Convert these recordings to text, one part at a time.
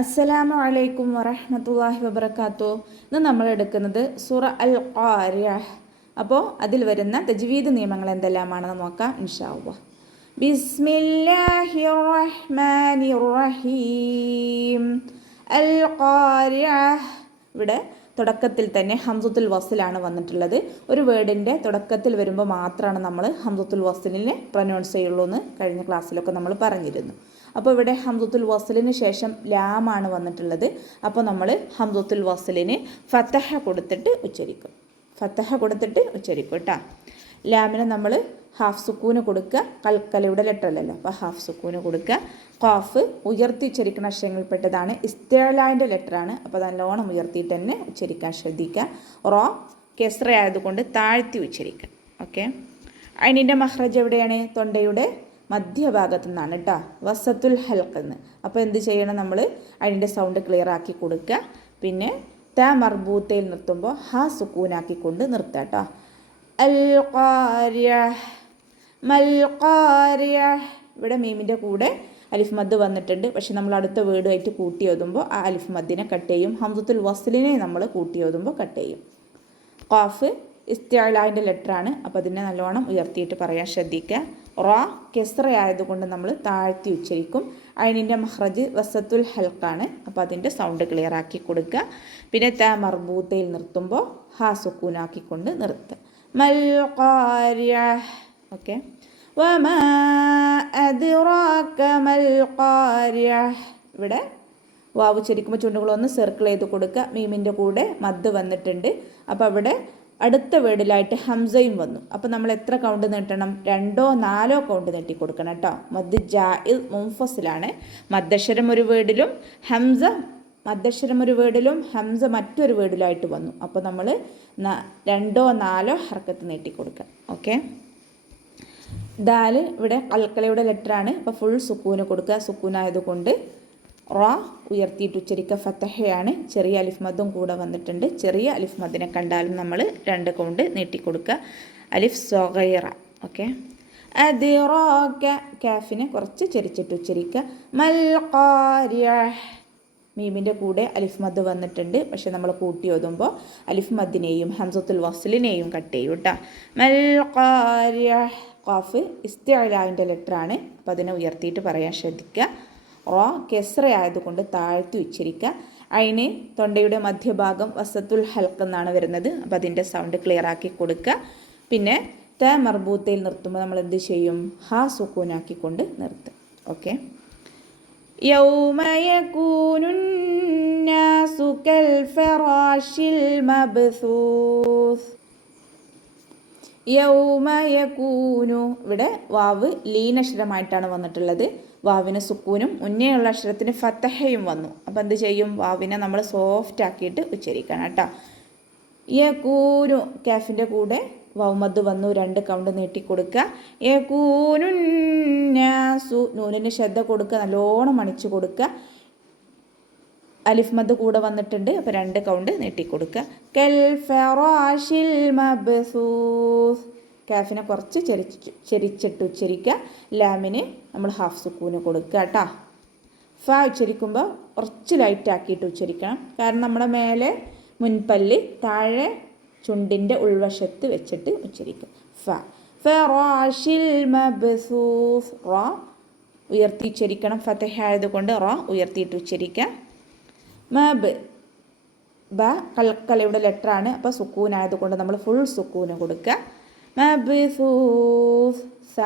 അസ്സലാമു അലൈക്കും വറഹ്മത്തുള്ളാഹി വബറകാതുഹു. ഇന്ന് നമ്മൾ എടുക്കുന്നത് സൂറ അൽ ഖാരിഅഹ്. അപ്പോൾ അതിൽ വരുന്ന തജ്വീദ് നിയമങ്ങൾ എന്തെല്ലാമാണെന്ന് നോക്കാം ഇൻഷാ അല്ലാഹ്. ബിസ്മില്ലാഹിർ റഹ്മാനിർ റഹീം. അൽ ഖാരിഅഹ്. ഇവിടെ തുടക്കത്തിൽ തന്നെ ഹംസത്തുൽ വസ്ലാണ് വന്നിട്ടുള്ളത്. ഒരു വേർഡിൻ്റെ തുടക്കത്തിൽ വരുമ്പോൾ മാത്രമാണ് നമ്മൾ ഹംസത്തുൽ വസ്ലിനെ പ്രൊനൗൺസ് ചെയ്യുള്ളൂ എന്ന് കഴിഞ്ഞ ക്ലാസ്സിലൊക്കെ നമ്മൾ പറഞ്ഞിരുന്നു. അപ്പോൾ ഇവിടെ ഹംസത്തുൽ വസ്ലിന് ശേഷം ലാമാണ് വന്നിട്ടുള്ളത്. അപ്പോൾ നമ്മൾ ഹംസത്തുൽ വസ്ലിന് ഫതഹ കൊടുത്തിട്ട് ഉച്ചരിക്കും. കേട്ടോ. ലാമിന് നമ്മൾ ഹാഫ് സുക്കൂന് കൊടുക്കുക. കൽക്കലയുടെ ലെറ്റർ അല്ലല്ലോ, അപ്പോൾ ഹാഫ് സുക്കൂന് കൊടുക്കുക. ഖാഫ് ഉയർത്തി ഉച്ചരിക്കുന്ന അക്ഷരങ്ങളിൽപ്പെട്ടതാണ്. ഇസ്തിഅലാൻ്റെ ലെറ്ററാണ്, അപ്പോൾ നല്ലോണം ഉയർത്തിയിട്ട് തന്നെ ഉച്ചരിക്കാൻ ശ്രദ്ധിക്കുക. റോ കെസ്റ ആയതുകൊണ്ട് താഴ്ത്തി ഉച്ചരിക്കുക. ഓക്കെ. അതിൻ്റെ മഹ്റജ് എവിടെയാണ്? തൊണ്ടയുടെ മധ്യഭാഗത്തു നിന്നാണ് കേട്ടോ, വസത്തുൽ ഹൽഖ് എന്ന്. അപ്പോൾ എന്ത് ചെയ്യണം? നമ്മൾ അതിൻ്റെ സൗണ്ട് ക്ലിയർ ആക്കി കൊടുക്കുക. പിന്നെ ത മർബൂത്തയിൽ നിർത്തുമ്പോൾ ഹ സുക്കൂനാക്കിക്കൊണ്ട് നിർത്തുക കേട്ടോ. അൽ ഖാരിഅഹ്, മൽ ഖാരിഅഹ്. ഇവിടെ മീമിൻ്റെ കൂടെ അലിഫ് മദ് വന്നിട്ടുണ്ട്. പക്ഷെ നമ്മൾ അടുത്ത വേർഡുമായിട്ട് കൂട്ടി എഴുതുമ്പോൾ ആ അലിഫ് മദ്ദിനെ കട്ട് ചെയ്യും. ഹംസത്തുൽ വസ്ലിനെ നമ്മൾ കൂട്ടി എഴുതുമ്പോൾ കട്ട് ചെയ്യും. ഖാഫ് ഇസ്തിഅലാൻ്റെ ലെറ്ററാണ്, അപ്പോൾ അതിനെ നല്ലോണം ഉയർത്തിയിട്ട് പറയാൻ ശ്രദ്ധിക്കുക. റ കെസ്റ ആയതുകൊണ്ട് നമ്മൾ താഴ്ത്തി ഉച്ചരിക്കും. അതിൻ്റെ മഹ്റജ് വസത്തുൽ ഹൽക്കാണ്, അപ്പോൾ അതിൻ്റെ സൗണ്ട് ക്ലിയർ ആക്കി കൊടുക്കുക. പിന്നെ ത മർബൂത്തയിൽ നിർത്തുമ്പോൾ ഹാ സുക്കൂനാക്കിക്കൊണ്ട് നിർത്തുക. മൽ ഖാരിഅഹ്. ഓക്കെ. വമാ അദ്റാക മൽ ഖാരിഅഹ്. ഇവിടെ വാവ് ഉച്ചരിക്കുമ്പോൾ ചുണ്ടുകളൊന്ന് സർക്കിൾ ചെയ്ത് കൊടുക്കുക. മീമിൻ്റെ കൂടെ മദ് വന്നിട്ടുണ്ട്. അപ്പോൾ അവിടെ അടുത്ത വേർഡിലായിട്ട് ഹംസയും വന്നു. അപ്പോൾ നമ്മൾ എത്ര കൗണ്ട് നീട്ടണം? 2 or 4 കൗണ്ട് നീട്ടി കൊടുക്കണം കേട്ടോ. മദ് ജാഇൽ മുൻഫസിലാണ്. മദ്ദക്ഷരം ഒരു വേർഡിലും ഹംസ മറ്റൊരു വേർഡിലായിട്ട് വന്നു. അപ്പോൾ നമ്മൾ 2 or 4 ഹർക്കത്ത് നീട്ടി കൊടുക്കുക. ഓക്കെ. ദാല് ഇവിടെ കൽക്കലയുടെ ലെറ്ററാണ്, അപ്പോൾ ഫുൾ സുക്കൂന് കൊടുക്കുക. സുക്കൂനായതുകൊണ്ട് റ ഉയർത്തിയിട്ട് ഉച്ചരിക്കുക. ഫതഹയാണ്. ചെറിയ അലിഫ് മദ്ദും കൂടെ വന്നിട്ടുണ്ട്. ചെറിയ അലിഫ് മദ്ദിനെ കണ്ടാലും നമ്മൾ 2 കൗണ്ട് നീട്ടിക്കൊടുക്കുക. അലിഫ് സഗീറ. ഓക്കെ. അദ്റാക കാഫിനെ കുറച്ച് ചെരിച്ചിട്ട് ഉച്ചരിക്കുക. മൽ ഖാരിഅഹ്. മീമിൻ്റെ കൂടെ അലിഫ് മദ് വന്നിട്ടുണ്ട്. പക്ഷെ നമ്മൾ കൂട്ടി ഓതുമ്പോൾ അലിഫ് മദ്ദിനെയും ഹംസത്തുൽ വസ്ലിനെയും കട്ട് ചെയ്യും കേട്ടോ. മൽ ഖാരിഅഹ്. ഖാഫ് ഇസ്തിഅലാൻ്റെ ലെറ്ററാണ്, അപ്പോൾ അതിനെ ഉയർത്തിയിട്ട് പറയാൻ ശ്രദ്ധിക്കുക. റോ കെസ്റ ആയതുകൊണ്ട് താഴ്ത്തി ഉച്ചരിക്കുക. അതിന് തൊണ്ടയുടെ മധ്യഭാഗം വസത്തുൽ ഹൽഖ് എന്നാണ് വരുന്നത്, അപ്പോൾ അതിൻ്റെ സൗണ്ട് ക്ലിയർ ആക്കി കൊടുക്കുക. പിന്നെ ത മർബൂത്തയിൽ നിർത്തുമ്പോൾ നമ്മൾ എന്ത് ചെയ്യും? ഹാ സുക്കൂനാക്കിക്കൊണ്ട് നിർത്തുക. ഓക്കെ. യൗമ യകൂനുൻ നാസു കൽ ഫറാശിൽ മബ്സൂസ്. യൗമ യകൂനു. ഇവിടെ വാവ് ലീനക്ഷരമായിട്ടാണ് വന്നിട്ടുള്ളത്. വാവിന് സുക്കൂനും മുന്നേയുള്ള അക്ഷരത്തിന് ഫതഹയും വന്നു. അപ്പോൾ എന്ത് ചെയ്യും? വാവിനെ നമ്മൾ സോഫ്റ്റ് ആക്കിയിട്ട് ഉച്ചരിക്കണം കേട്ടോ. യകൂനു കാഫിൻ്റെ കൂടെ വാവ് മദ് വന്നു. 2 കൗണ്ട് നീട്ടിക്കൊടുക്കുക. യകൂനുൻ നാസു. നൂനിന് ശ്രദ്ധ കൊടുക്കുക, നല്ലോണം മണിച്ചു കൊടുക്കുക. അലിഫ് മദ് കൂടെ വന്നിട്ടുണ്ട്, അപ്പോൾ 2 കൗണ്ട് നീട്ടിക്കൊടുക്കുക. കൽ ഫറാശിൽ മബ്സൂസ്. കാഫിനെ കുറച്ച് ചെരിച്ചിട്ട് ഉച്ചരിക്കുക. ലാമിന് നമ്മൾ ഹാഫ് സുക്കൂന് കൊടുക്കുക കേട്ടോ. ഫ ഉച്ചരിക്കുമ്പോൾ കുറച്ച് ലൈറ്റ് ആക്കിയിട്ട് ഉച്ചരിക്കണം. കാരണം നമ്മുടെ മേലെ മുൻപല്ല് താഴെ ചുണ്ടിൻ്റെ ഉൾവശത്ത് വെച്ചിട്ട് ഉച്ചരിക്കും. ഫറാശിൽ മബ്സൂസ്. റ ഉയർത്തി ഉച്ചരിക്കണം. ഫതഹ ആയതുകൊണ്ട് റ ഉയർത്തിയിട്ട് ഉച്ചരിക്കുക. മബ് ബ കൽക്കലയുടെ ലെറ്ററാണ്, അപ്പോൾ സുക്കൂനായതുകൊണ്ട് നമ്മൾ ഫുൾ സുക്കൂന് കൊടുക്കുക. മബ്സൂസ്. സ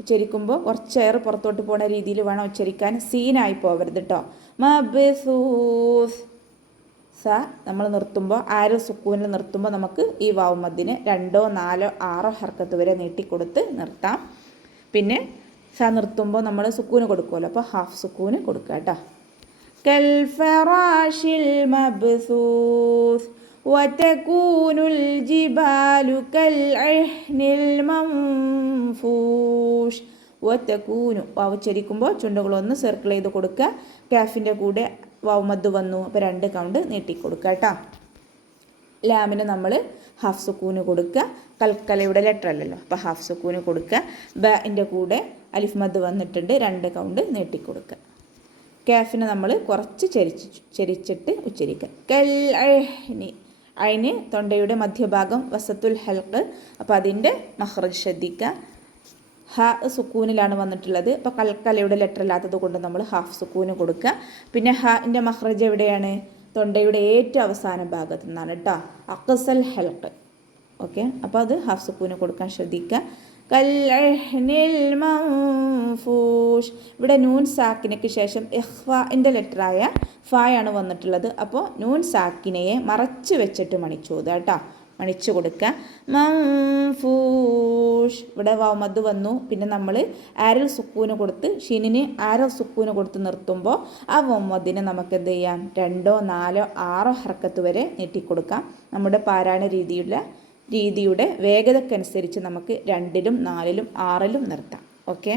ഉച്ചരിക്കുമ്പോൾ കുറച്ച് എയർ പുറത്തോട്ട് പോകുന്ന രീതിയിൽ വേണം ഉച്ചരിക്കാൻ. സീനായി പോകരുത് കേട്ടോ. മബ്സൂസ്. സ നമ്മൾ നിർത്തുമ്പോൾ സുക്കൂനിൽ നിർത്തുമ്പോൾ നമുക്ക് ഈ വാവ് മദ്ദിന് 2 or 4 or 6 ഹർക്കത്ത് വരെ നീട്ടിക്കൊടുത്ത് നിർത്താം. പിന്നെ സ നിർത്തുമ്പോൾ നമ്മൾ സുക്കൂന് കൊടുക്കുമല്ലോ, അപ്പോൾ ഹാഫ് സുക്കൂന് കൊടുക്കുക കേട്ടോ. കൽ ഫറാശിൽ മബ്സൂസ് വതകൂനുൽ ജിബാലു കൽ അഹ്നിൽ മൻഫൂഷ്. വതകൂനു വാവ് ഉച്ചരിക്കുമ്പോൾ ചുണ്ടുകളൊന്ന് സർക്കിൾ ചെയ്ത് കൊടുക്കുക. കാഫിൻ്റെ കൂടെ വാവ് മദ് വന്നു, അപ്പോൾ 2 കൗണ്ട് നീട്ടിക്കൊടുക്കുക കേട്ടോ. ലാമിന് നമ്മൾ ഹാഫ് സുക്കൂന് കൊടുക്കുക. കൽക്കലയുടെ ലെറ്റർ അല്ലല്ലോ, അപ്പോൾ ഹാഫ് സുക്കൂന് കൊടുക്കുക. ബ ൻ്റെ കൂടെ അലിഫ് മദ് വന്നിട്ടുണ്ട്, 2 കൗണ്ട് നീട്ടിക്കൊടുക്കുക. കാഫിനെ നമ്മൾ കുറച്ച് ചരിച്ചിട്ട് ഉച്ചരിക്കുക. അയിന് തൊണ്ടയുടെ മധ്യഭാഗം വസത്തുൽ ഹൽക്ക്. അപ്പോൾ അതിൻ്റെ മഖ്റജ് ശ്രദ്ധിക്കുക. ഹ സുക്കൂനിലാണ് വന്നിട്ടുള്ളത്. അപ്പോൾ കൽക്കലയുടെ ലെറ്റർ അല്ലാത്തത് കൊണ്ട് നമ്മൾ ഹാഫ് സുക്കൂന് കൊടുക്കുക. പിന്നെ ഹാൻ്റെ മഖ്റജ് എവിടെയാണ്? തൊണ്ടയുടെ ഏറ്റവും അവസാന ഭാഗത്തു നിന്നാണ് കേട്ടോ. അഖ്സൽ ഹൽക്ക്. ഓക്കെ, അപ്പോൾ അത് ഹാഫ് സുക്കൂന് കൊടുക്കാൻ ശ്രദ്ധിക്കുക. കൽഅഹ്നിൽ മൻഫൂഷ്. ഇവിടെ നൂൻ സാക്കിനയ്ക്ക് ശേഷം ഇഖ്ഫാഇൻ്റെ ലെറ്ററായ ഫായാണ് വന്നിട്ടുള്ളത്. അപ്പോൾ നൂൻ സാക്കിനയെ മറച്ച് വെച്ചിട്ട് മണിച്ചോതുക കേട്ടോ, മണിച്ചു കൊടുക്കുക. മൻഫൂഷ്. ഇവിടെ വാമദ് വന്നു. പിന്നെ നമ്മൾ ആരൽ സുക്കൂന് കൊടുത്ത് ഷീനിന് ആരൽ സുക്കൂന് കൊടുത്ത് നിർത്തുമ്പോൾ ആ വമദിനെ നമുക്ക് എന്ത് ചെയ്യാം? 2, 4, 6 ഹർക്കത്ത് വരെ നീട്ടിക്കൊടുക്കാം. നമ്മുടെ പാരായണ രീതിയുടെ വേഗതക്കനുസരിച്ച് നമുക്ക് 2ലും 4ലും 6ലും നിർത്താം. ഓക്കെ.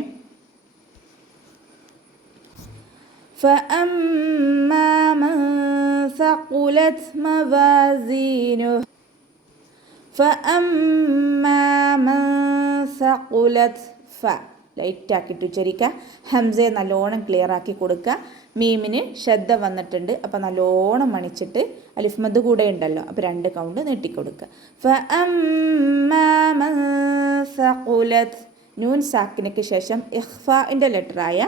فأما من ثقلت موازينه فأما من ثقلت ലൈറ്റാക്കിയിട്ട് ഉച്ചരിക്കുക. ഹംസയെ നല്ലോണം ക്ലിയർ ആക്കി കൊടുക്കുക. മീമിന് ശ്രദ്ധ വന്നിട്ടുണ്ട്. അപ്പോൾ നല്ലോണം മണിച്ചിട്ട് അലിഫ് മദ് കൂടെ ഉണ്ടല്ലോ, അപ്പോൾ 2 കൗണ്ട് നീട്ടിക്കൊടുക്കുക. ഫഅമ്മാ മൻ സഖുലത്. നൂൻ സാക്കിനയ്ക്ക് ശേഷം ഇഖ്ഫാഇൻ്റെ ലെറ്ററായ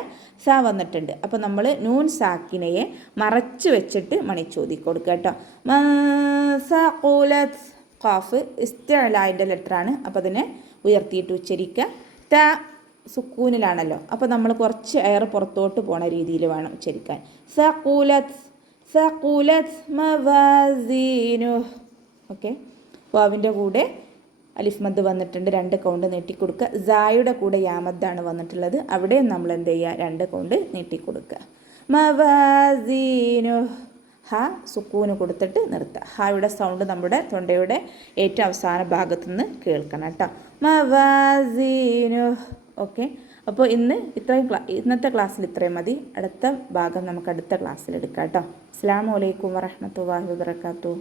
സ വന്നിട്ടുണ്ട്. അപ്പോൾ നമ്മൾ നൂൻ സാക്കിനയെ മറച്ച് വെച്ചിട്ട് മണിച്ചോതി കൊടുക്കുക കേട്ടോ. മൻ സഖുലത്. ഖാഫ് ഇസ്തിഅലാൻ്റെ ലെറ്ററാണ്. അപ്പോൾ അതിനെ ഉയർത്തിയിട്ട് ഉച്ചരിക്കുക. ത സുക്കൂനിലാണല്ലോ, അപ്പോൾ നമ്മൾ കുറച്ച് എയർ പുറത്തോട്ട് പോണ രീതിയിൽ വേണം ഉച്ചരിക്കാൻ. സഖുലത് സഖുലത് മവാസീനു. ഓക്കെ. വാവിൻ്റെ കൂടെ അലിഫ് മദ് വന്നിട്ടുണ്ട്. 2 കൗണ്ട് നീട്ടിക്കൊടുക്കുക. സായുടെ കൂടെ യാമദ്ദാണ് വന്നിട്ടുള്ളത്. അവിടെ നമ്മൾ എന്ത് ചെയ്യുക? 2 കൗണ്ട് നീട്ടിക്കൊടുക്കുക. മവാസീനു. ഹ സുക്കൂന് കൊടുത്തിട്ട് നിർത്തുക. ഹായുടെ സൗണ്ട് നമ്മുടെ തൊണ്ടയുടെ ഏറ്റവും അവസാന ഭാഗത്തുനിന്ന് കേൾക്കണം കേട്ടോ. മവാസീനു. ഓക്കെ. അപ്പോൾ ഇന്നത്തെ ക്ലാസ്സിൽ ഇത്രയും മതി. അടുത്ത ഭാഗം നമുക്ക് അടുത്ത ക്ലാസ്സിൽ എടുക്കാം കേട്ടോ. അസ്സലാമു അലൈക്കും വറഹ്മത്തുള്ളാഹി വബറകാതുഹു.